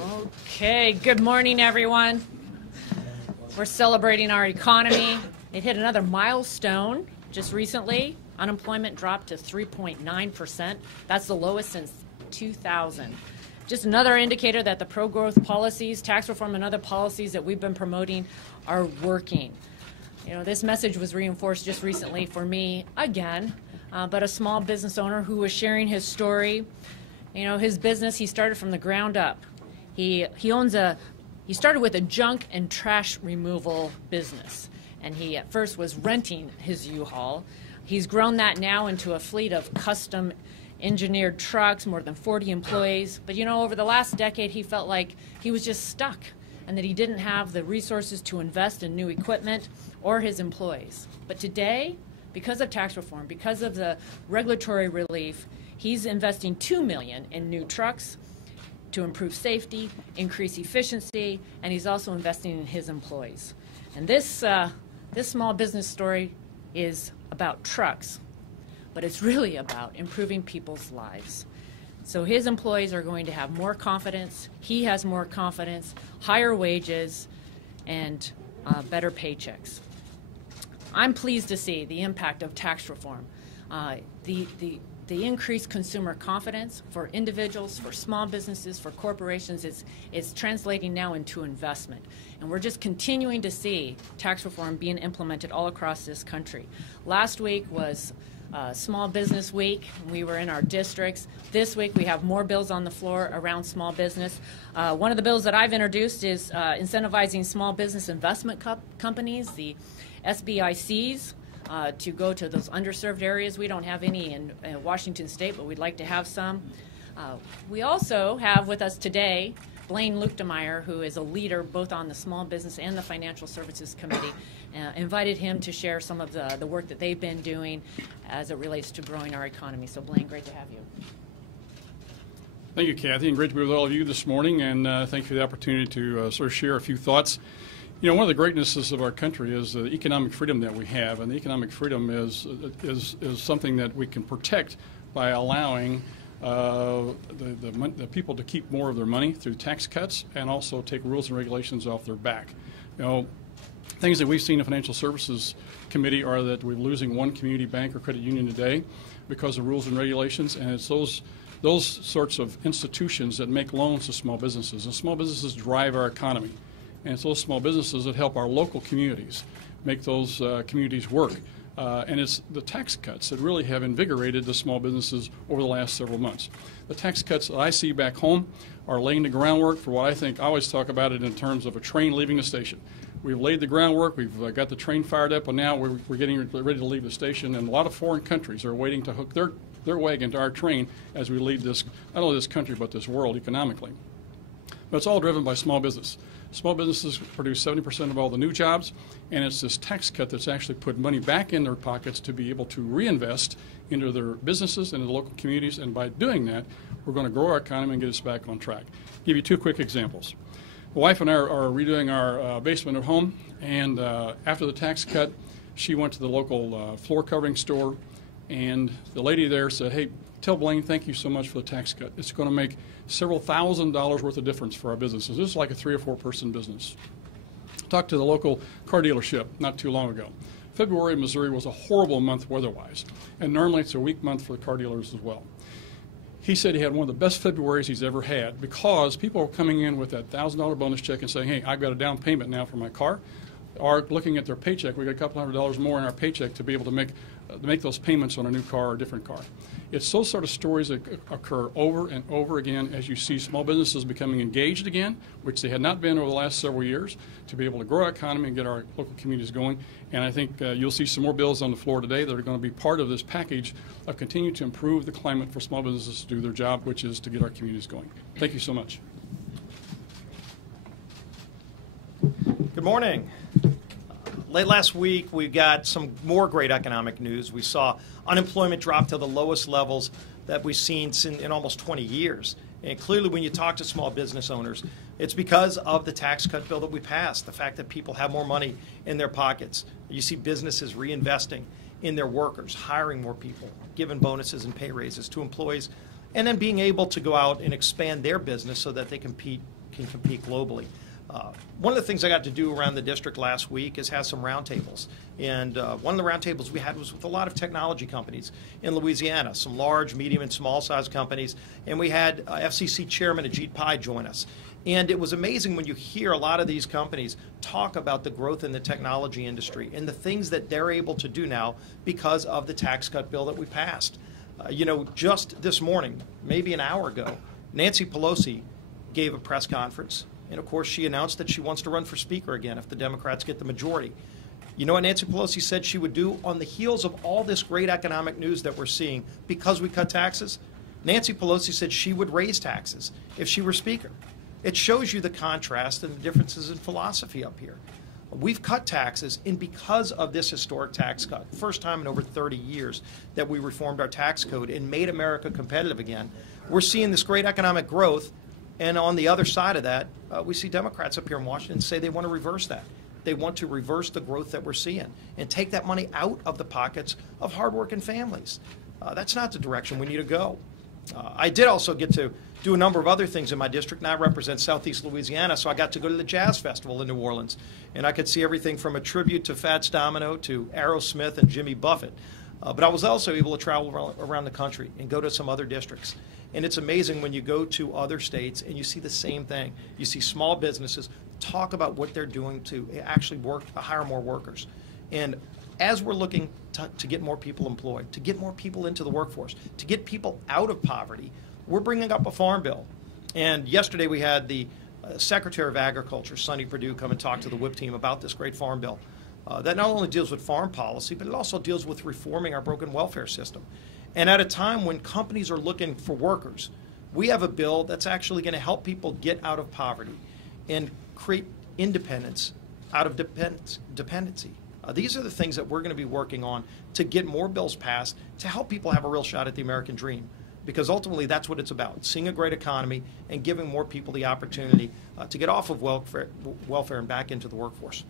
Okay, good morning, everyone. We're celebrating our economy. It hit another milestone just recently. Unemployment dropped to 3.9%. That's the lowest since 2000. Just another indicator that the pro-growth policies, tax reform, and other policies that we've been promoting are working. You know, this message was reinforced just recently for me again, but a small business owner who was sharing his story. You know, his business, he started from the ground up. He started with a junk and trash removal business, and he at first was renting his U-Haul. He's grown that now into a fleet of custom engineered trucks, more than 40 employees. But you know, over the last decade, he felt like he was just stuck and that he didn't have the resources to invest in new equipment or his employees. But today, because of tax reform, because of the regulatory relief, he's investing $2 million in new trucks to improve safety, increase efficiency, and he's also investing in his employees. And this small business story is about trucks, but it's really about improving people's lives. So his employees are going to have more confidence, he has more confidence, higher wages, and better paychecks. I'm pleased to see the impact of tax reform. The increased consumer confidence for individuals, for small businesses, for corporations is translating now into investment. And we're just continuing to see tax reform being implemented all across this country. Last week was Small Business Week. We were in our districts. This week we have more bills on the floor around small business. One of the bills that I've introduced is incentivizing small business investment companies, the SBICs, to go to those underserved areas. We don't have any in Washington State, but we'd like to have some. We also have with us today Blaine Luetkemeyer, who is a leader both on the Small Business and the Financial Services Committee. Invited him to share some of the work that they've been doing as it relates to growing our economy. So Blaine, great to have you. Thank you, Kathy, and great to be with all of you this morning, and thank you for the opportunity to sort of share a few thoughts. You know, one of the greatnesses of our country is the economic freedom that we have, and the economic freedom is something that we can protect by allowing the people to keep more of their money through tax cuts and also take rules and regulations off their back. You know, things that we've seen in the Financial Services Committee are that we're losing one community bank or credit union today because of rules and regulations, and it's those sorts of institutions that make loans to small businesses, and small businesses drive our economy. And it's those small businesses that help our local communities make those communities work. And it's the tax cuts that really have invigorated the small businesses over the last several months. The tax cuts that I see back home are laying the groundwork for what I always talk about it in terms of a train leaving the station. We've laid the groundwork, we've got the train fired up, and now we're getting ready to leave the station. And a lot of foreign countries are waiting to hook their wagon to our train as we leave this, not only this country, but this world economically. But it's all driven by small business. Small businesses produce 70% of all the new jobs, and it's this tax cut that's actually put money back in their pockets to be able to reinvest into their businesses and the local communities, and by doing that, we're going to grow our economy and get us back on track. I'll give you two quick examples. My wife and I are redoing our basement at home, and after the tax cut, she went to the local floor covering store, and the lady there said, "Hey, tell Blaine thank you so much for the tax cut. It's going to make several $1,000s worth of difference for our businesses." This is like a 3 or 4 person business. Talked to the local car dealership not too long ago. February in Missouri was a horrible month weather-wise, and normally it's a weak month for the car dealers as well. He said he had one of the best Februaries he's ever had because people were coming in with that $1,000 bonus check and saying, "Hey, I've got a down payment now for my car," or looking at their paycheck. We got a couple $100s more in our paycheck to be able to make those payments on a new car or a different car. It's those sort of stories that occur over and over again as you see small businesses becoming engaged again, which they had not been over the last several years, to be able to grow our economy and get our local communities going. And I think you'll see some more bills on the floor today that are going to be part of this package of continuing to improve the climate for small businesses to do their job, which is to get our communities going. Thank you so much. Good morning. Late last week, we got some more great economic news. We saw unemployment drop to the lowest levels that we've seen in almost 20 years. And clearly, when you talk to small business owners, it's because of the tax cut bill that we passed, the fact that people have more money in their pockets. You see businesses reinvesting in their workers, hiring more people, giving bonuses and pay raises to employees, and then being able to go out and expand their business so that they compete can compete globally. One of the things I got to do around the district last week is have some roundtables. And one of the roundtables we had was with a lot of technology companies in Louisiana, some large, medium, and small-sized companies. And we had FCC Chairman Ajit Pai join us. And it was amazing when you hear a lot of these companies talk about the growth in the technology industry and the things that they're able to do now because of the tax cut bill that we passed. Just this morning, maybe an hour ago, Nancy Pelosi gave a press conference. And, of course, she announced that she wants to run for Speaker again if the Democrats get the majority. You know what Nancy Pelosi said she would do on the heels of all this great economic news that we're seeing because we cut taxes? Nancy Pelosi said she would raise taxes if she were Speaker. It shows you the contrast and the differences in philosophy up here. We've cut taxes, and because of this historic tax cut, first time in over 30 years that we reformed our tax code and made America competitive again, we're seeing this great economic growth. And on the other side of that, we see Democrats up here in Washington say they want to reverse that. They want to reverse the growth that we're seeing and take that money out of the pockets of hardworking families. That's not the direction we need to go. I did also get to do a number of other things in my district, and I represent Southeast Louisiana, so I got to go to the Jazz Festival in New Orleans, and I could see everything from a tribute to Fats Domino to Aerosmith and Jimmy Buffett. But I was also able to travel around the country and go to some other districts. And it's amazing when you go to other states and you see the same thing. You see small businesses talk about what they're doing to actually hire more workers. And as we're looking to get more people employed, to get more people into the workforce, to get people out of poverty, we're bringing up a farm bill. And yesterday we had the Secretary of Agriculture, Sonny Perdue, come and talk to the WHIP team about this great farm bill. That not only deals with farm policy, but it also deals with reforming our broken welfare system. And at a time when companies are looking for workers, we have a bill that's actually going to help people get out of poverty and create independence out of dependency. These are the things that we're going to be working on to get more bills passed to help people have a real shot at the American dream. Because ultimately that's what it's about, seeing a great economy and giving more people the opportunity to get off of welfare and back into the workforce.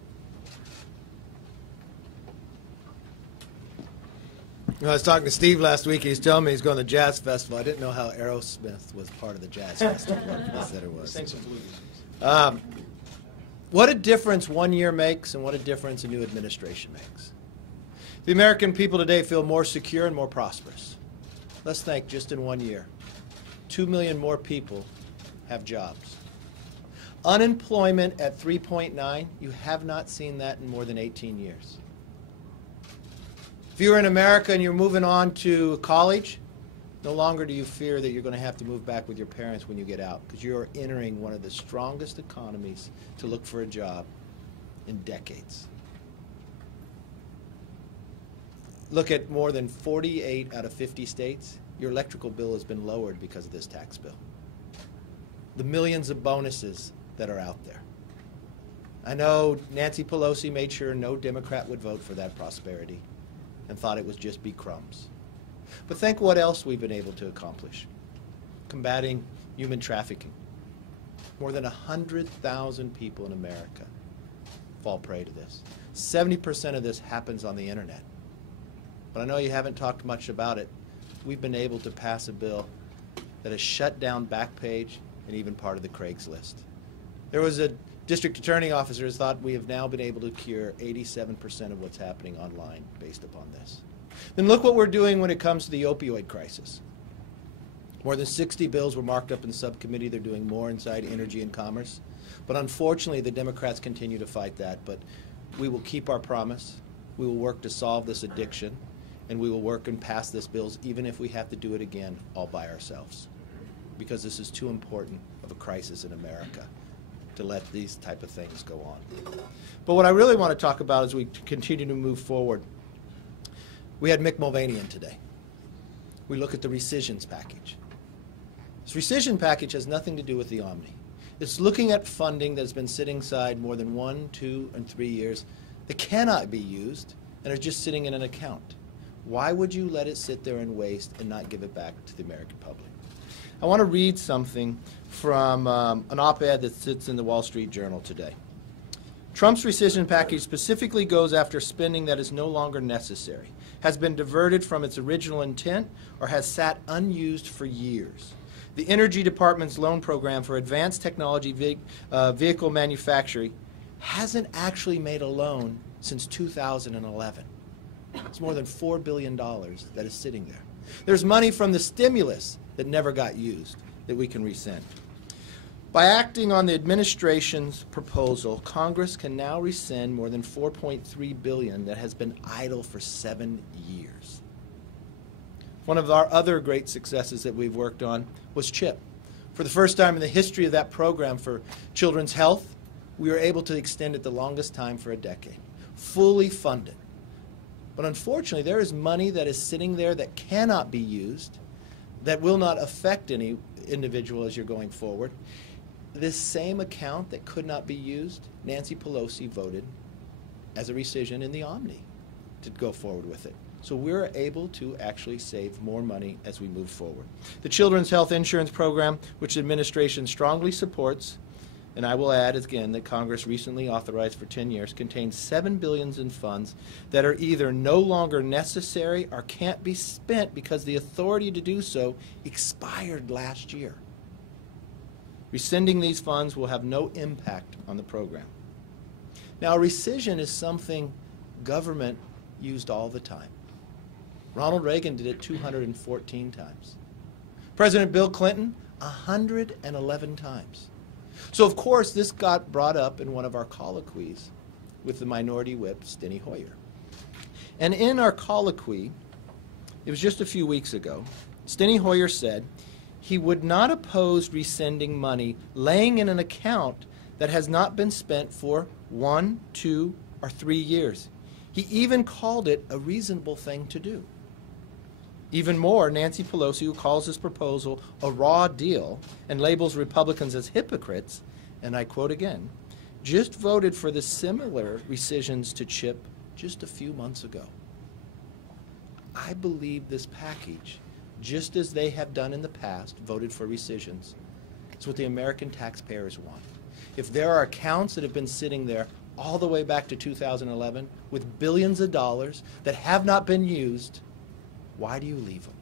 I was talking to Steve last week. He's telling me he's going to the Jazz Festival. I didn't know how Aerosmith was part of the Jazz Festival. I said it was. What a difference 1 year makes and what a difference a new administration makes. The American people today feel more secure and more prosperous. Let's think, just in 1 year, 2 million more people have jobs. Unemployment at 3.9, you have not seen that in more than 18 years. If you're in America and you're moving on to college, no longer do you fear that you're going to have to move back with your parents when you get out, because you're entering one of the strongest economies to look for a job in decades. Look at more than 48 out of 50 states, your electrical bill has been lowered because of this tax bill. The millions of bonuses that are out there. I know Nancy Pelosi made sure no Democrat would vote for that prosperity and thought it would just be crumbs. But think what else we've been able to accomplish. Combating human trafficking. More than 100,000 people in America fall prey to this. 70% of this happens on the internet. But I know you haven't talked much about it. We've been able to pass a bill that has shut down Backpage and even part of the Craigslist. There was a district attorney officer who thought we have now been able to cure 87% of what's happening online based upon this. Then look what we're doing when it comes to the opioid crisis. More than 60 bills were marked up in the subcommittee. They're doing more inside Energy and Commerce. But unfortunately, the Democrats continue to fight that. But we will keep our promise. We will work to solve this addiction. And we will work and pass this bills even if we have to do it again all by ourselves. Because this is too important of a crisis in America to let these type of things go on. But what I really want to talk about as we continue to move forward, we had Mick Mulvaney in today. We look at the rescissions package. This rescission package has nothing to do with the Omni. It's looking at funding that's been sitting aside more than 1, 2, and 3 years that cannot be used and are just sitting in an account. Why would you let it sit there and waste and not give it back to the American public? I want to read something from an op-ed that sits in the Wall Street Journal today. Trump's rescission package specifically goes after spending that is no longer necessary, has been diverted from its original intent, or has sat unused for years. The Energy Department's loan program for advanced technology vehicle manufacturing hasn't actually made a loan since 2011. It's more than $4 billion that is sitting there. There's money from the stimulus that never got used that we can rescind. By acting on the administration's proposal, Congress can now rescind more than $4.3 billion that has been idle for 7 years. One of our other great successes that we've worked on was CHIP. For the first time in the history of that program for children's health, we were able to extend it the longest time for a decade, fully funded. But unfortunately, there is money that is sitting there that cannot be used, that will not affect any individual as you're going forward. This same account that could not be used, Nancy Pelosi voted as a rescission in the Omni to go forward with it. So we're able to actually save more money as we move forward. The Children's Health Insurance Program, which the administration strongly supports, and I will add again that Congress recently authorized for 10 years, contains $7 billion in funds that are either no longer necessary or can't be spent because the authority to do so expired last year. Rescinding these funds will have no impact on the program. Now, rescission is something government used all the time. Ronald Reagan did it 214 times. President Bill Clinton, 111 times. So, of course, this got brought up in one of our colloquies with the minority whip, Steny Hoyer. And in our colloquy, it was just a few weeks ago, Steny Hoyer said he would not oppose rescinding money laying in an account that has not been spent for 1, 2, or 3 years. He even called it a reasonable thing to do. Even more, Nancy Pelosi, who calls this proposal a raw deal and labels Republicans as hypocrites, and I quote again, just voted for the similar rescissions to CHIP just a few months ago. I believe this package, just as they have done in the past, voted for rescissions. It's what the American taxpayers want. If there are accounts that have been sitting there all the way back to 2011 with billions of dollars that have not been used, why do you leave them?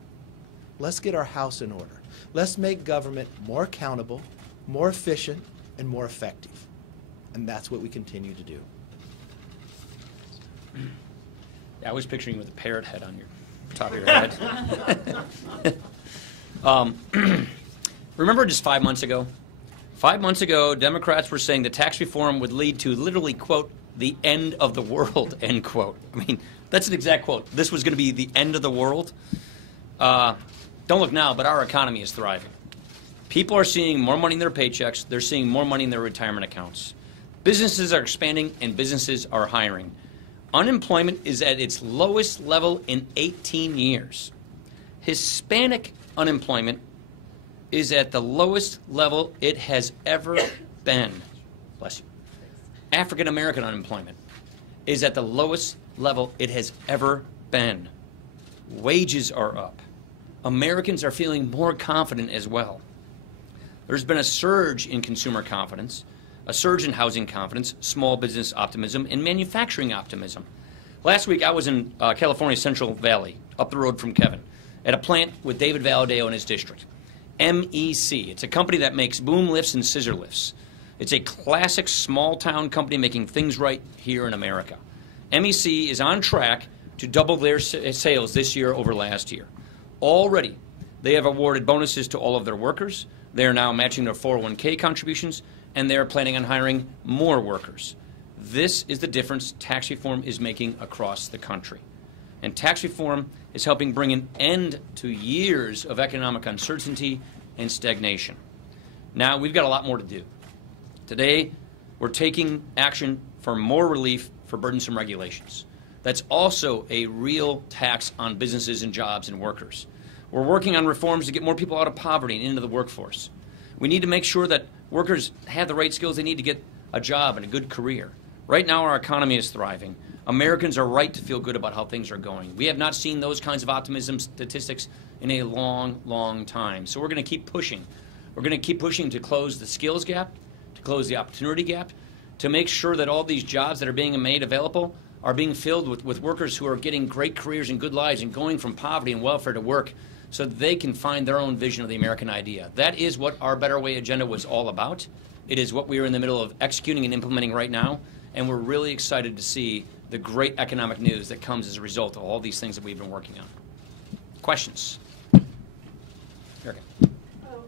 Let's get our house in order. Let's make government more accountable, more efficient, and more effective. And that's what we continue to do. I was picturing you with a parrot head on your top of your head. Remember just 5 months ago? 5 months ago, Democrats were saying that tax reform would lead to literally, quote, the end of the world, end quote. I mean, that's an exact quote. This was going to be the end of the world. Don't look now, but our economy is thriving. People are seeing more money in their paychecks. They're seeing more money in their retirement accounts. Businesses are expanding, and businesses are hiring. Unemployment is at its lowest level in 18 years. Hispanic unemployment is at the lowest level it has ever been. Bless you. African American unemployment is at the lowest level it has ever been. Wages are up. Americans are feeling more confident as well. There's been a surge in consumer confidence, a surge in housing confidence, small business optimism, and manufacturing optimism. Last week, I was in California's Central Valley, up the road from Kevin, at a plant with David Valadao in his district. MEC. It's a company that makes boom lifts and scissor lifts. It's a classic small-town company making things right here in America. MEC is on track to double their sales this year over last year. Already, they have awarded bonuses to all of their workers. They are now matching their 401k contributions, and they are planning on hiring more workers. This is the difference tax reform is making across the country. And tax reform is helping bring an end to years of economic uncertainty and stagnation. Now, we've got a lot more to do. Today, we're taking action for more relief for burdensome regulations. That's also a real tax on businesses and jobs and workers. We're working on reforms to get more people out of poverty and into the workforce. We need to make sure that workers have the right skills they need to get a job and a good career. Right now, our economy is thriving. Americans are right to feel good about how things are going. We have not seen those kinds of optimism statistics in a long, long time. So we're going to keep pushing. We're going to keep pushing to close the skills gap, to close the opportunity gap, to make sure that all these jobs that are being made available are being filled with workers who are getting great careers and good lives and going from poverty and welfare to work so that they can find their own vision of the American idea. That is what our Better Way agenda was all about. It is what we are in the middle of executing and implementing right now, and we're really excited to see the great economic news that comes as a result of all these things that we've been working on. Questions? Erica. Oh,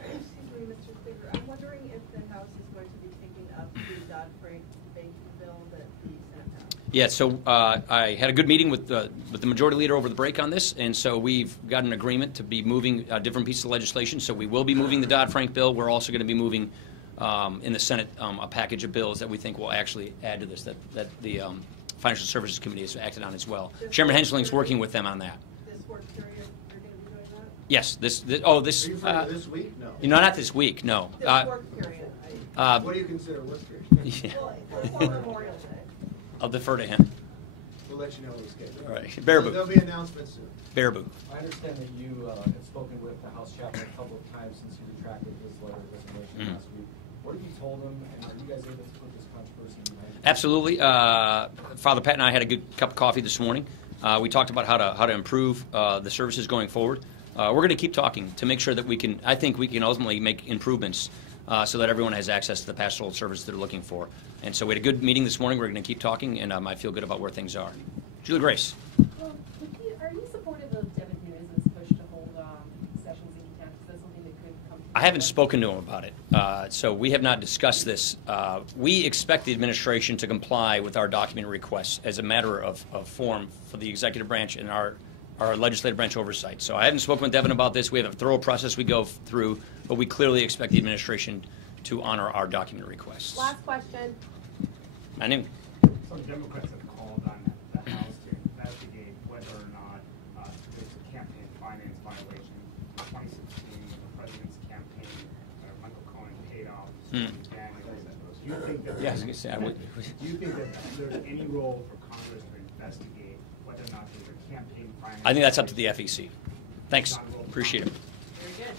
excuse me, Mr. Speaker. I'm wondering if the House is going to be taking up the Dodd-Frank banking bill that the Senate passed. Yeah, so I had a good meeting with the majority leader over the break on this, and so we've got an agreement to be moving different pieces of legislation. So we will be moving the Dodd-Frank bill. We're also going to be moving in the Senate a package of bills that we think will actually add to this, that the Financial Services Committee has acted on as well. Chairman Hensling's working with them on that. This work period, you're going to be doing that? Yes, this Are you referring to this week? No. not this week, no. This work period. What do you consider work period? Yeah, Well, before Memorial Day. I'll defer to him. We'll let you know when we schedule. All right. Baraboo. There'll be announcements soon. Baraboo. I understand that you have spoken with the House chaplain a couple of times since he retracted his letter of resignation last week. What have you told him, and are you guys able to put this controversy behind you? Absolutely. Father Pat and I had a good cup of coffee this morning. We talked about how to improve the services going forward. We're going to keep talking to make sure that I think we can ultimately make improvements so that everyone has access to the pastoral service they're looking for. And so we had a good meeting this morning. We're going to keep talking, and I feel good about where things are. Julie Grace. Are you supportive of Devin Nunes' push to hold sessions in Kentucky? Is that something that could come? I haven't spoken to him about it, so we have not discussed this. We expect the administration to comply with our document requests as a matter of form for the executive branch and our legislative branch oversight. So I haven't spoken with Devin about this. We have a thorough process we go through, but we clearly expect the administration to honor our document requests. Last question. My name. Some Democrats have called on the House to investigate whether or not there's a campaign finance violation. In 2016, the president's campaign, Michael Cohen paid off Stormy Daniels. Do you think that Yeah, I was going to say, do you think that there's any role for Congress to investigate whether or not there's a campaign finance? I think that's up to the FEC. Thanks. Appreciate it. Very good.